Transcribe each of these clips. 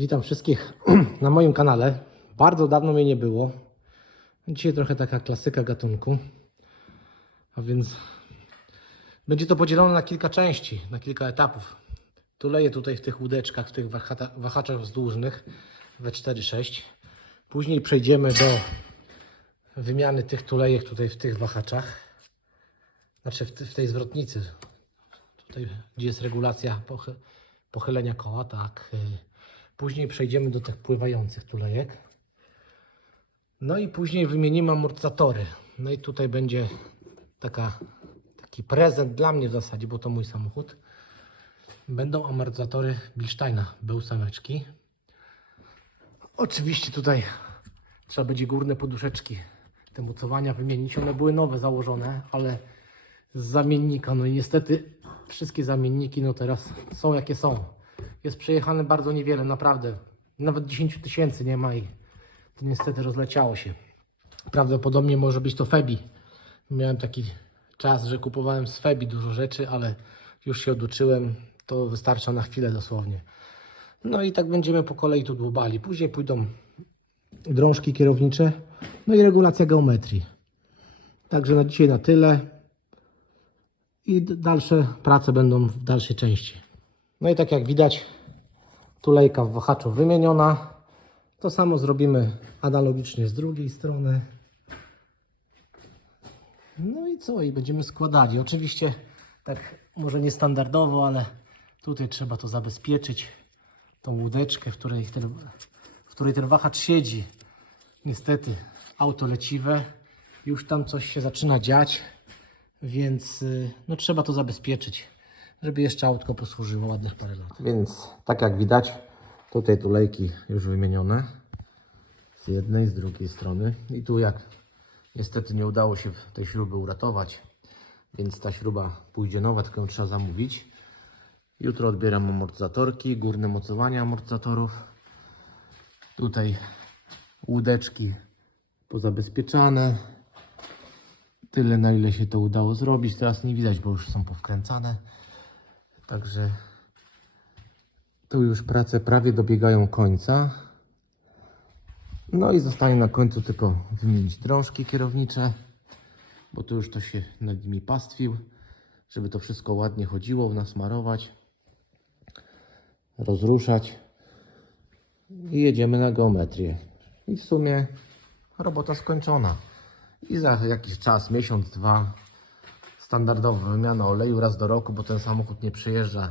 Witam wszystkich na moim kanale. Bardzo dawno mnie nie było. Dzisiaj trochę taka klasyka gatunku. A więc będzie to podzielone na kilka części, na kilka etapów. Tuleję tutaj w tych łódeczkach, w tych wahaczach wzdłużnych we 4-6. Później przejdziemy do wymiany tych tulejek tutaj w tych wahaczach. Znaczy w, tej zwrotnicy. Tutaj, gdzie jest regulacja pochy- pochylenia koła, tak. Później przejdziemy do tych pływających tulejek. No i później wymienimy amortyzatory. No i tutaj będzie taka, taki prezent dla mnie w zasadzie, bo to mój samochód. Będą amortyzatory Bilsteina, B8. Oczywiście tutaj trzeba będzie górne poduszeczki, te mocowania wymienić. One były nowe założone, ale z zamiennika. No i niestety wszystkie zamienniki no teraz są jakie są. Jest przejechane bardzo niewiele, naprawdę. Nawet 10 tysięcy nie ma i to niestety rozleciało się. Prawdopodobnie może być to Febi. Miałem taki czas, że kupowałem z Febi dużo rzeczy, ale już się oduczyłem. To wystarcza na chwilę dosłownie. No i tak będziemy po kolei tu dłubali. Później pójdą drążki kierownicze, no i regulacja geometrii. Także na dzisiaj na tyle i dalsze prace będą w dalszej części. No i tak jak widać, tulejka w wahaczu wymieniona. To samo zrobimy analogicznie z drugiej strony. No i co? I będziemy składali. Oczywiście tak może niestandardowo, ale tutaj trzeba to zabezpieczyć. Tą łódeczkę, w której ten, w której ten wahacz siedzi. Niestety auto leciwe. Już tam coś się zaczyna dziać. Więc y, no, trzeba to zabezpieczyć, żeby jeszcze autko posłużyło ładnych parę lat. Więc tak jak widać, tutaj tulejki już wymienione. Z jednej, z drugiej strony. I tu jak niestety nie udało się tej śruby uratować, więc ta śruba pójdzie nowa, tylko ją trzeba zamówić. Jutro odbieram amortyzatorki, górne mocowania amortyzatorów. Tutaj łódeczki pozabezpieczane. Tyle na ile się to udało zrobić. Teraz nie widać, bo już są powkręcane. Także tu już prace prawie dobiegają końca. No i zostanie na końcu tylko wymienić drążki kierownicze, bo tu już to się nad nimi pastwił, żeby to wszystko ładnie chodziło, nasmarować, rozruszać i jedziemy na geometrię. I w sumie robota skończona. I za jakiś czas, miesiąc, dwa, standardowa wymiana oleju raz do roku, bo ten samochód nie przejeżdża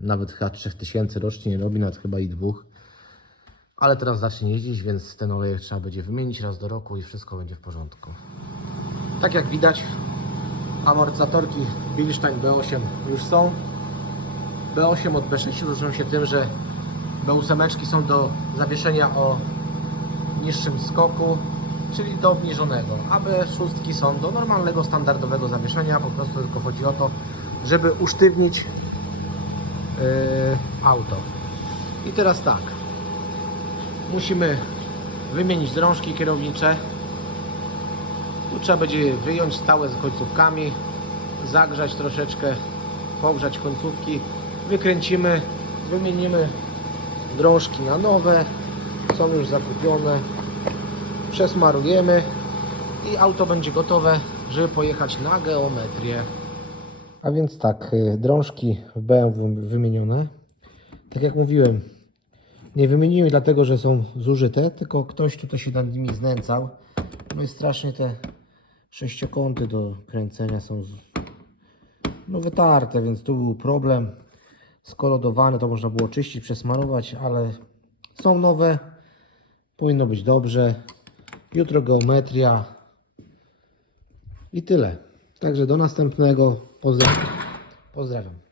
nawet chyba 3000 rocznie, nie robi nawet chyba i dwóch. Ale teraz zacznie jeździć, więc ten olejek trzeba będzie wymienić raz do roku i wszystko będzie w porządku. Tak jak widać, amortyzatorki Bilstein B8 już są. B8 od B6 różnią się tym, że B8 są do zawieszenia o niższym skoku, czyli do obniżonego, a B6 są do normalnego, standardowego zawieszenia. Po prostu tylko chodzi o to, żeby usztywnić yy, auto. I teraz tak, musimy wymienić drążki kierownicze. Tu trzeba będzie wyjąć stałe z końcówkami, zagrzać troszeczkę, pogrzać końcówki, wykręcimy, wymienimy drążki na nowe, są już zakupione, przesmarujemy i auto będzie gotowe, żeby pojechać na geometrię. A więc tak, y, drążki w BMW wymienione. Tak jak mówiłem, nie wymieniłem dlatego, że są zużyte, tylko ktoś tutaj się nad nimi znęcał. No i strasznie te sześciokąty do kręcenia są no wytarte, więc tu był problem. Skolodowane to można było czyścić, przesmarować, ale są nowe. Powinno być dobrze. Jutro geometria. I tyle. Także do następnego. Pozdrawiam. Pozdrawiam.